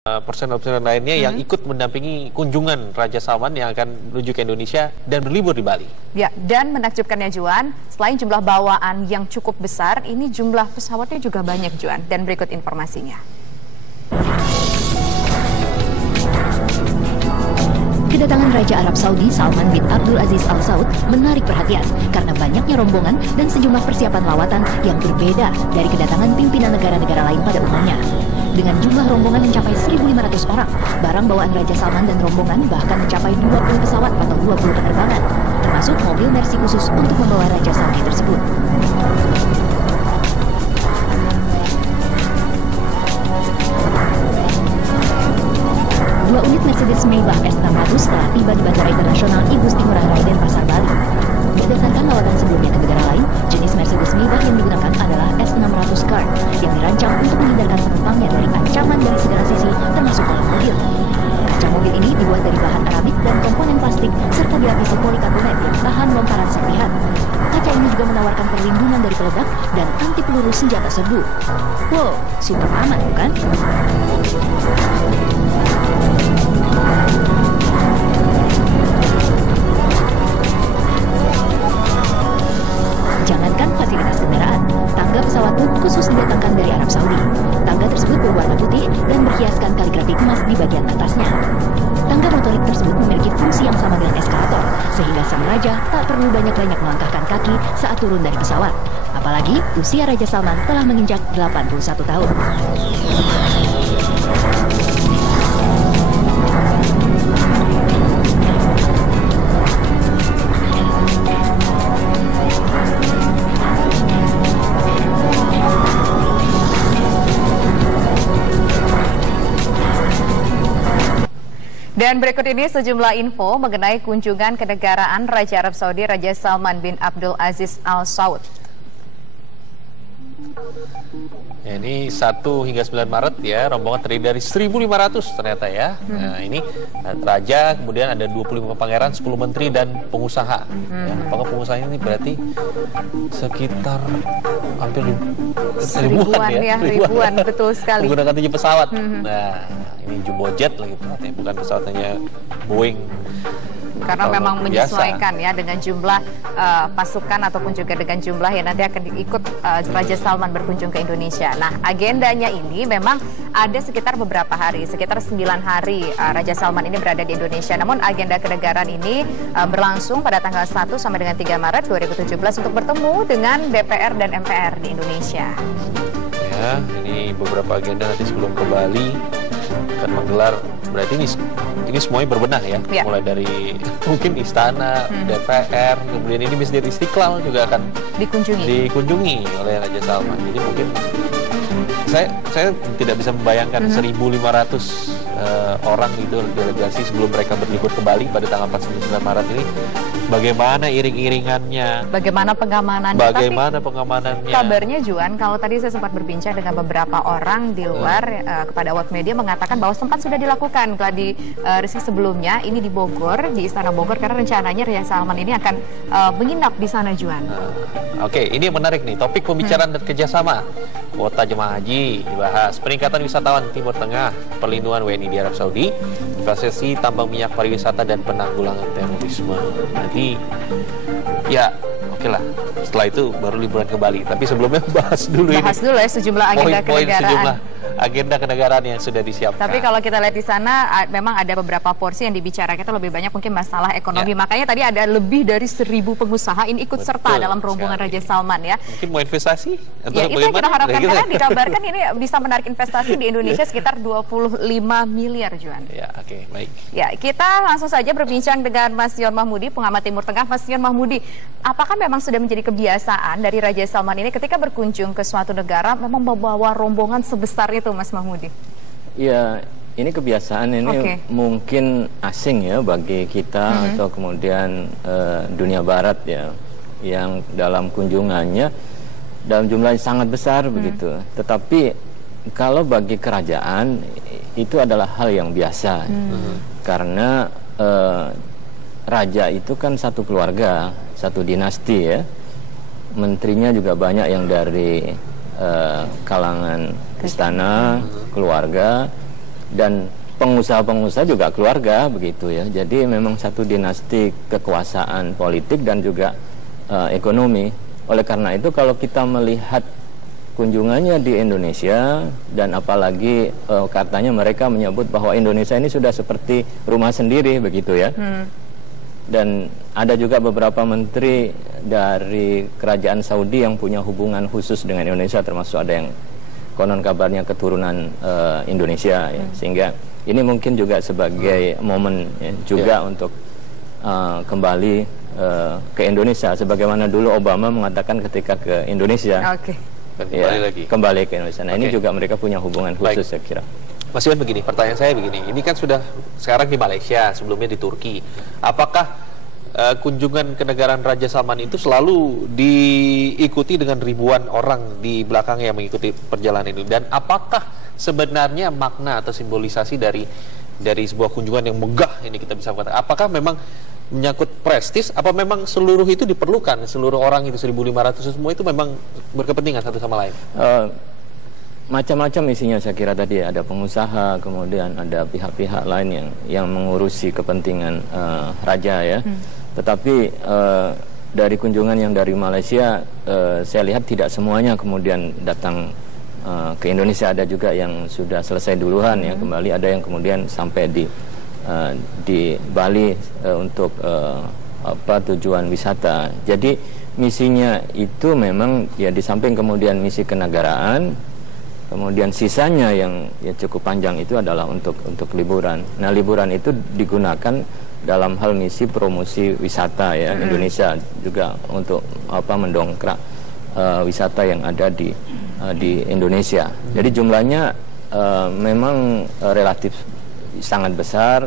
personel-personel lainnya yang ikut mendampingi kunjungan Raja Salman yang akan menuju ke Indonesia dan berlibur di Bali. Ya, dan menakjubkannya Juan, selain jumlah bawaan yang cukup besar, ini jumlah pesawatnya juga banyak, Juan. Dan berikut informasinya. Kedatangan Raja Arab Saudi Salman bin Abdul Aziz Al Saud menarik perhatian karena banyaknya rombongan dan sejumlah persiapan lawatan yang berbeda dari kedatangan pimpinan negara-negara lain pada umumnya. Dengan jumlah rombongan mencapai 1.500 orang, barang bawaan Raja Salman dan rombongan bahkan mencapai 20 pesawat atau 20 penerbangan, termasuk mobil Mercy khusus untuk membawa Raja Saudi tersebut. Dua unit Mercedes Maybach S600 telah tiba di Bandara Internasional Igusti Ngurah Rai Denpasar, Bali. Berdasarkan lawatan sebelumnya ke negara lain, jenis Mercedes Maybach yang digunakan adalah S600 Guard yang dirancang untuk menghindarkan penumpangnya dari ancaman dari segala sisi, termasuk dalam mobil. Kaca mobil ini dibuat dari bahan aramid dan komponen plastik serta dilapisi polikarbonat tahan lontaran serpihan. Kaca ini juga menawarkan perlindungan dari peledak dan anti peluru senjata serbu. Wow, super aman bukan? Jangankan fasilitas kendaraan, tangga pesawat pun khusus didatangkan dari Arab Saudi. Tangga tersebut berwarna putih dan berhiaskan kaligrafi emas di bagian atasnya. Tangga motorik tersebut memiliki fungsi yang sama dengan eskalator, sehingga sang raja tak perlu banyak-banyak melangkahkan kaki saat turun dari pesawat. Apalagi usia Raja Salman telah menginjak 81 tahun. Dan berikut ini sejumlah info mengenai kunjungan kenegaraan Raja Arab Saudi Raja Salman bin Abdul Aziz Al Saud. Ya, ini 1 hingga 9 Maret ya, rombongan terdiri dari 1.500 ternyata ya. Nah, ini Raja, kemudian ada 25 pangeran, 10 menteri dan pengusaha. Ya, apakah pengusaha ini berarti sekitar hampir ribuan ya? Ribuan, betul sekali. Menggunakan 7 pesawat. Nah, ini jumbo jet lah gitu, artinya bukan pesawatnya Boeing. Karena memang menyesuaikan ya dengan jumlah pasukan ataupun juga dengan jumlah yang nanti akan ikut Raja Salman berkunjung ke Indonesia. Nah, agendanya ini memang ada sekitar beberapa hari, sekitar 9 hari Raja Salman ini berada di Indonesia. Namun agenda kenegaraan ini berlangsung pada tanggal 1 sampai dengan 3 Maret 2017 untuk bertemu dengan DPR dan MPR di Indonesia. Ya, ini beberapa agenda nanti sebelum ke Bali akan menggelar, berarti ini semuanya berbenah ya, mulai dari mungkin istana, DPR, kemudian ini Masjid Istiqlal juga akan dikunjungi oleh Raja Salman. Jadi mungkin saya tidak bisa membayangkan 1.500 orang itu delegasi sebelum mereka berlibur ke Bali pada tanggal 4-9 Maret ini. Bagaimana iring-iringannya? Bagaimana pengamanannya? Kabarnya Juan, kalau tadi saya sempat berbincang dengan beberapa orang di luar kepada awak media mengatakan bahwa sempat sudah dilakukan gladi resmi sebelumnya ini di Bogor, di Istana Bogor, karena rencananya Raja Salman ini akan menginap di sana, Juan. Oke, ini yang menarik nih, topik pembicaraan dan kerjasama. Kuota jemaah haji dibahas, peningkatan wisatawan Timur Tengah, perlindungan WNI di Arab Saudi, investasi tambang minyak pariwisata dan penanggulangan terorisme. Nanti ya oke lah, setelah itu baru liburan ke Bali. Tapi sebelumnya bahas dulu ya sejumlah agenda kenegaraan. Agenda kenegaraan yang sudah disiapkan. Tapi kalau kita lihat di sana memang ada beberapa porsi yang dibicarakan itu lebih banyak mungkin masalah ekonomi. Makanya tadi ada lebih dari 1.000 pengusaha ini ikut serta dalam rombongan Raja Salman ya. Mungkin mau investasi atau ya, itu yang kita harapkan karena dikabarkan ini bisa menarik investasi di Indonesia sekitar 25 miliar, Juan. Ya, oke, baik. Ya, kita langsung saja berbincang dengan Mas Yon Mahmudi, pengamat Timur Tengah. Mas Yon Mahmudi, apakah memang sudah menjadi kebiasaan dari Raja Salman ini ketika berkunjung ke suatu negara memang membawa rombongan sebesar itu, Mas Mahmudi? Ya, ini kebiasaan ini mungkin asing ya bagi kita atau kemudian dunia barat ya, yang dalam kunjungannya dalam jumlah yang sangat besar begitu. Tetapi kalau bagi kerajaan itu adalah hal yang biasa karena raja itu kan satu keluarga, satu dinasti ya. Menterinya juga banyak yang dari kalangan istana, keluarga, dan pengusaha-pengusaha juga keluarga begitu ya. Jadi memang satu dinasti kekuasaan politik dan juga ekonomi. Oleh karena itu kalau kita melihat kunjungannya di Indonesia dan apalagi katanya mereka menyebut bahwa Indonesia ini sudah seperti rumah sendiri begitu ya. Dan ada juga beberapa menteri dari kerajaan Saudi yang punya hubungan khusus dengan Indonesia, termasuk ada yang konon kabarnya keturunan Indonesia ya. Sehingga ini mungkin juga sebagai momen ya, juga untuk kembali ke Indonesia, sebagaimana dulu Obama mengatakan ketika ke Indonesia. Kembali ke Indonesia. Nah, ini juga mereka punya hubungan khusus saya kira. Mas Iwan, begini, pertanyaan saya begini, ini kan sudah sekarang di Malaysia, sebelumnya di Turki. Apakah kunjungan ke negaraan Raja Salman itu selalu diikuti dengan ribuan orang di belakangnya yang mengikuti perjalanan ini? Dan apakah sebenarnya makna atau simbolisasi dari sebuah kunjungan yang megah ini kita bisa katakan, apakah memang menyangkut prestis, apa memang seluruh itu diperlukan, seluruh orang itu 1.500 semua itu memang berkepentingan satu sama lain? Macam-macam isinya saya kira tadi, ada pengusaha, kemudian ada pihak-pihak lain yang mengurusi kepentingan raja ya. Tetapi dari kunjungan yang dari Malaysia, saya lihat tidak semuanya kemudian datang ke Indonesia. Ada juga yang sudah selesai duluan ya, kembali, ada yang kemudian sampai di Bali untuk tujuan wisata. Jadi misinya itu memang ya di samping kemudian misi kenegaraan, kemudian sisanya yang ya cukup panjang itu adalah untuk liburan. Nah, liburan itu digunakan dalam hal misi promosi wisata ya, Indonesia juga untuk mendongkrak wisata yang ada di Indonesia. Jadi jumlahnya memang relatif sangat besar.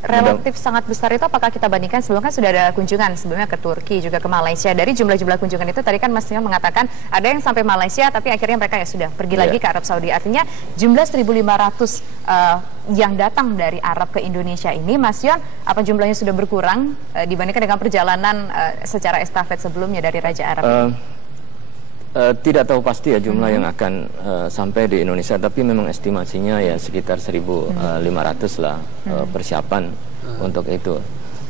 Relatif sangat besar itu apakah kita bandingkan sebelumnya kan sudah ada kunjungan sebelumnya ke Turki juga ke Malaysia. Dari jumlah-jumlah kunjungan itu tadi kan Mas Iwan mengatakan ada yang sampai Malaysia tapi akhirnya mereka ya sudah pergi lagi ke Arab Saudi. Artinya jumlah 1.500 yang datang dari Arab ke Indonesia ini, Mas Iwan, apa jumlahnya sudah berkurang dibandingkan dengan perjalanan secara estafet sebelumnya dari Raja Arab? Tidak tahu pasti ya jumlah yang akan sampai di Indonesia, tapi memang estimasinya ya sekitar 1.500 lah persiapan untuk itu.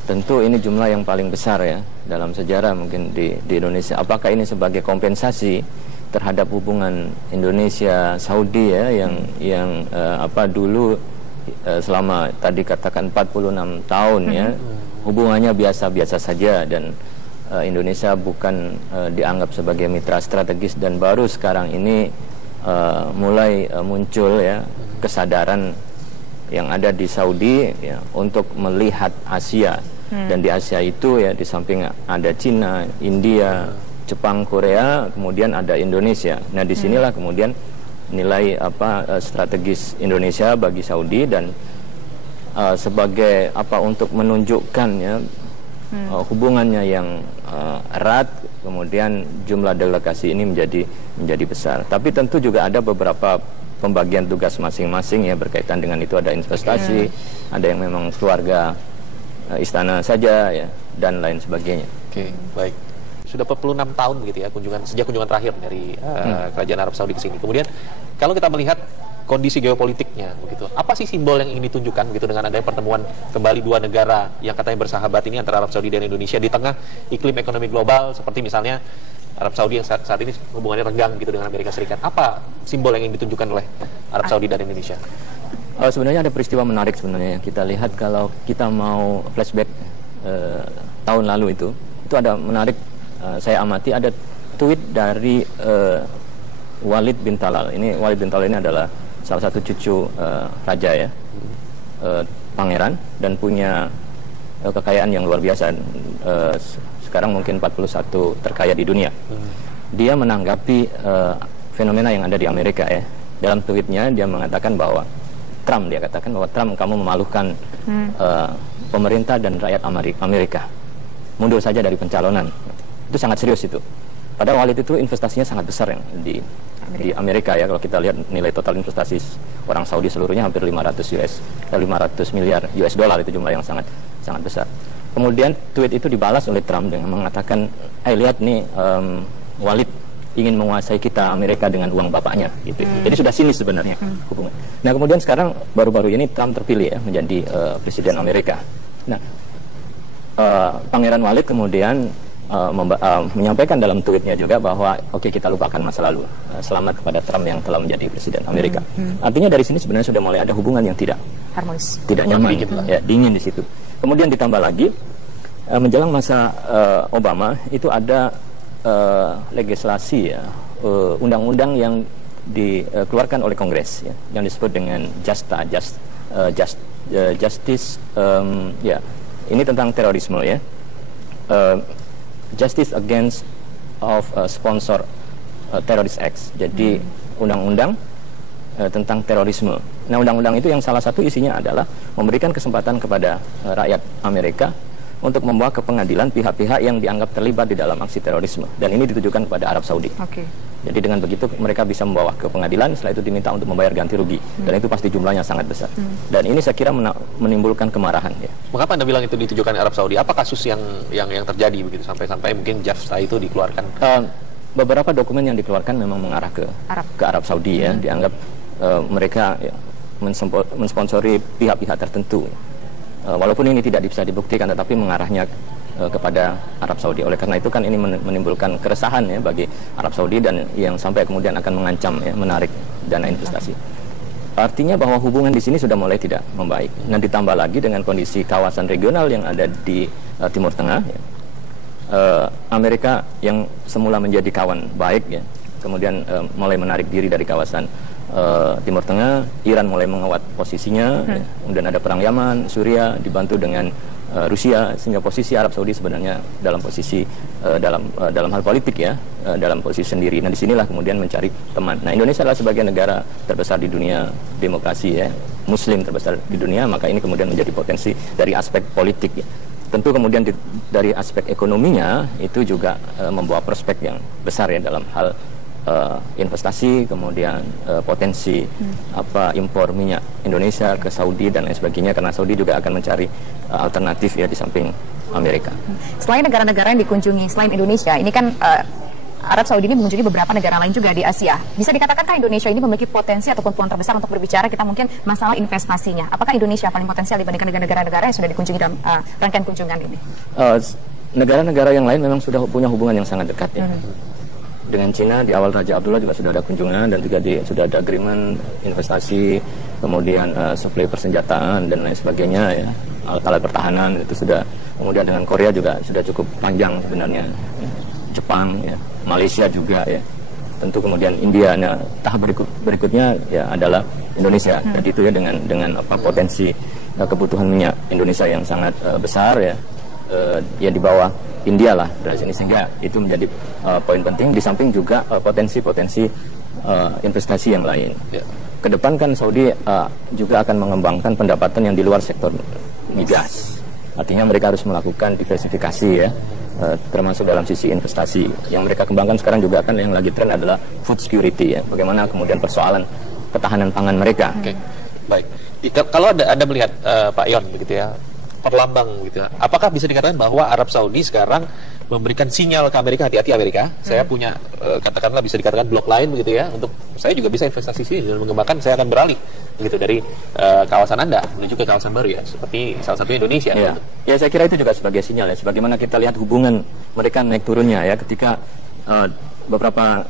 Tentu ini jumlah yang paling besar ya dalam sejarah mungkin di Indonesia. Apakah ini sebagai kompensasi terhadap hubungan Indonesia Saudi ya yang dulu selama tadi katakan 46 tahun ya hubungannya biasa-biasa saja, dan Indonesia bukan dianggap sebagai mitra strategis, dan baru sekarang ini mulai muncul ya kesadaran yang ada di Saudi ya untuk melihat Asia, dan di Asia itu ya di samping ada Cina, India, Jepang, Korea, kemudian ada Indonesia. Nah, disinilah kemudian nilai strategis Indonesia bagi Saudi, dan sebagai untuk menunjukkan ya hubungannya yang erat, kemudian jumlah delegasi ini menjadi besar. Tapi tentu juga ada beberapa pembagian tugas masing-masing ya berkaitan dengan itu. Ada investasi, ada yang memang keluarga istana saja ya, dan lain sebagainya. Oke, baik. Sudah 46 tahun begitu ya sejak kunjungan terakhir dari Kerajaan Arab Saudi ke sini. Kemudian kalau kita melihat kondisi geopolitiknya begitu, apa sih simbol yang ingin ditunjukkan gitu dengan adanya pertemuan kembali dua negara yang katanya bersahabat ini antara Arab Saudi dan Indonesia di tengah iklim ekonomi global seperti misalnya Arab Saudi yang saat ini hubungannya renggang gitu dengan Amerika Serikat. Apa simbol yang ingin ditunjukkan oleh Arab Saudi dan Indonesia? Sebenarnya ada peristiwa menarik sebenarnya yang kita lihat kalau kita mau flashback tahun lalu itu ada menarik. Saya amati ada tweet dari Walid bin Talal. Walid bin Talal ini adalah salah satu cucu raja ya, pangeran, dan punya kekayaan yang luar biasa. Sekarang mungkin 41 terkaya di dunia. Dia menanggapi fenomena yang ada di Amerika ya. Dalam tweetnya dia mengatakan bahwa Trump kamu memalukan pemerintah dan rakyat Amerika. Mundur saja dari pencalonan. Itu sangat serius itu. Padahal Walid itu investasinya sangat besar yang di Amerika ya. Kalau kita lihat nilai total investasi orang Saudi seluruhnya hampir 500 miliar US dollar, itu jumlah yang sangat besar. Kemudian tweet itu dibalas oleh Trump dengan mengatakan, lihat nih Walid, ingin menguasai kita Amerika dengan uang bapaknya gitu. Jadi sudah sinis sebenarnya hubungan. Nah, kemudian sekarang baru-baru ini Trump terpilih ya menjadi presiden Amerika. Nah, Pangeran Walid kemudian menyampaikan dalam tweetnya juga bahwa oke, kita lupakan masa lalu, selamat kepada Trump yang telah menjadi presiden Amerika. Artinya dari sini sebenarnya sudah mulai ada hubungan yang tidak harmonis, tidak nyaman, dingin di situ. Kemudian ditambah lagi menjelang masa Obama itu ada legislasi ya, undang-undang yang dikeluarkan oleh Kongres ya, yang disebut dengan Justice ya, ini tentang terorisme ya, Justice Against of Sponsor Terrorist Acts. Jadi undang-undang tentang terorisme. Nah, undang-undang itu yang salah satu isinya adalah memberikan kesempatan kepada rakyat Amerika untuk membawa ke pengadilan pihak-pihak yang dianggap terlibat di dalam aksi terorisme, dan ini ditujukan kepada Arab Saudi. Jadi dengan begitu mereka bisa membawa ke pengadilan, setelah itu diminta untuk membayar ganti rugi, dan itu pasti jumlahnya sangat besar. Dan ini saya kira menimbulkan kemarahan ya. Mengapa Anda bilang itu ditujukan Arab Saudi? Apa kasus yang terjadi begitu sampai mungkin JAFTA itu dikeluarkan? Beberapa dokumen yang dikeluarkan memang mengarah ke Arab Saudi ya, dianggap mereka ya, mensponsori pihak-pihak tertentu. Walaupun ini tidak bisa dibuktikan, tetapi mengarahnya kepada Arab Saudi. Oleh karena itu kan ini menimbulkan keresahan ya bagi Arab Saudi, dan yang sampai kemudian akan mengancam ya, menarik dana investasi. Artinya bahwa hubungan di sini sudah mulai tidak membaik. Nah, ditambah lagi dengan kondisi kawasan regional yang ada di Timur Tengah ya. Amerika yang semula menjadi kawan baik ya, kemudian mulai menarik diri dari kawasan Timur Tengah. Iran mulai menguat posisinya ya. Kemudian ada perang Yaman, Suriah dibantu dengan Rusia, sehingga posisi Arab Saudi sebenarnya dalam posisi dalam hal politik ya, dalam posisi sendiri. Nah, disinilah kemudian mencari teman. Nah, Indonesia adalah sebagai negara terbesar di dunia demokrasi ya, Muslim terbesar di dunia, maka ini kemudian menjadi potensi dari aspek politik ya. Tentu kemudian dari aspek ekonominya itu juga membawa prospek yang besar ya dalam hal investasi, kemudian potensi impor minyak Indonesia ke Saudi dan lain sebagainya, karena Saudi juga akan mencari alternatif ya di samping Amerika. Selain negara-negara yang dikunjungi selain Indonesia, ini kan Arab Saudi ini mengunjungi beberapa negara lain juga di Asia. Bisa dikatakankah Indonesia ini memiliki potensi ataupun peluang terbesar untuk berbicara kita mungkin masalah investasinya? Apakah Indonesia paling potensial dibandingkan negara-negara yang sudah dikunjungi dalam rangkaian kunjungan ini? Negara-negara yang lain memang sudah punya hubungan yang sangat dekat ya. Dengan Cina di awal Raja Abdullah juga sudah ada kunjungan, dan juga sudah ada agreement investasi, kemudian suplai persenjataan dan lain sebagainya ya, alat-alat pertahanan itu sudah. Kemudian dengan Korea juga sudah cukup panjang sebenarnya, Jepang ya, Malaysia juga ya, tentu kemudian India. Nah, tahap berikutnya ya adalah Indonesia. Jadi itu ya dengan potensi kebutuhan minyak Indonesia yang sangat besar ya, ya di bawah India lah dari sini, sehingga itu menjadi poin penting. Di samping juga potensi-potensi investasi yang lain. Kedepan kan Saudi juga akan mengembangkan pendapatan yang di luar sektor migas. Artinya mereka harus melakukan diversifikasi ya, termasuk dalam sisi investasi. Yang mereka kembangkan sekarang juga kan yang lagi tren adalah food security ya. Bagaimana kemudian persoalan ketahanan pangan mereka. Oke, baik. Kalau Anda melihat Pak Yon begitu ya, perlambang gitu. Apakah bisa dikatakan bahwa Arab Saudi sekarang memberikan sinyal ke Amerika, hati-hati Amerika, saya punya katakanlah bisa dikatakan blok lain begitu ya, untuk saya juga bisa investasi sini dan mengembangkan, saya akan beralih begitu dari kawasan Anda menuju ke kawasan baru ya, seperti salah satu Indonesia. Ya, ya saya kira itu juga sebagai sinyal ya, sebagaimana kita lihat hubungan mereka naik turunnya ya, ketika beberapa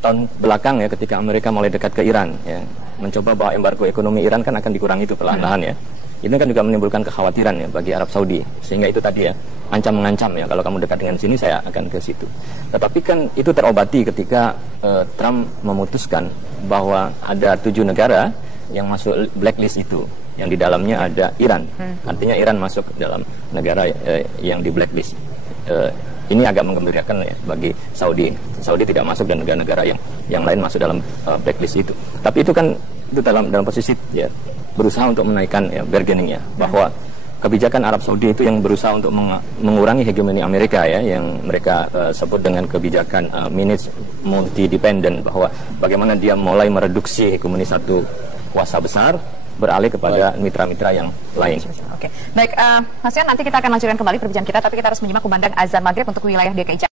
tahun belakang ya, ketika Amerika mulai dekat ke Iran ya, mencoba bahwa embargo ekonomi Iran kan akan dikurangi itu perlahan-lahan ya. Ini kan juga menimbulkan kekhawatiran ya bagi Arab Saudi, sehingga itu tadi ya, ancam-mengancam ya, kalau kamu dekat dengan sini saya akan ke situ. Tetapi kan itu terobati ketika Trump memutuskan bahwa ada 7 negara yang masuk blacklist itu, yang di dalamnya ada Iran. Artinya Iran masuk dalam negara yang di blacklist. Ini agak menggembirakan ya bagi Saudi. Saudi tidak masuk, dan negara-negara yang lain masuk dalam blacklist itu. Tapi itu kan itu dalam posisi ya, berusaha untuk menaikkan ya, bargaining ya, bahwa kebijakan Arab Saudi itu yang berusaha untuk mengurangi hegemoni Amerika ya, yang mereka sebut dengan kebijakan minutes multi-dependent, bahwa bagaimana dia mulai mereduksi hegemoni satu kuasa besar beralih kepada mitra-mitra yang lain. Oke, baik, Mas Yon, nanti kita akan lanjutkan kembali perbincangan kita, tapi kita harus menyimak kumandang azan maghrib untuk wilayah DKI Jakarta.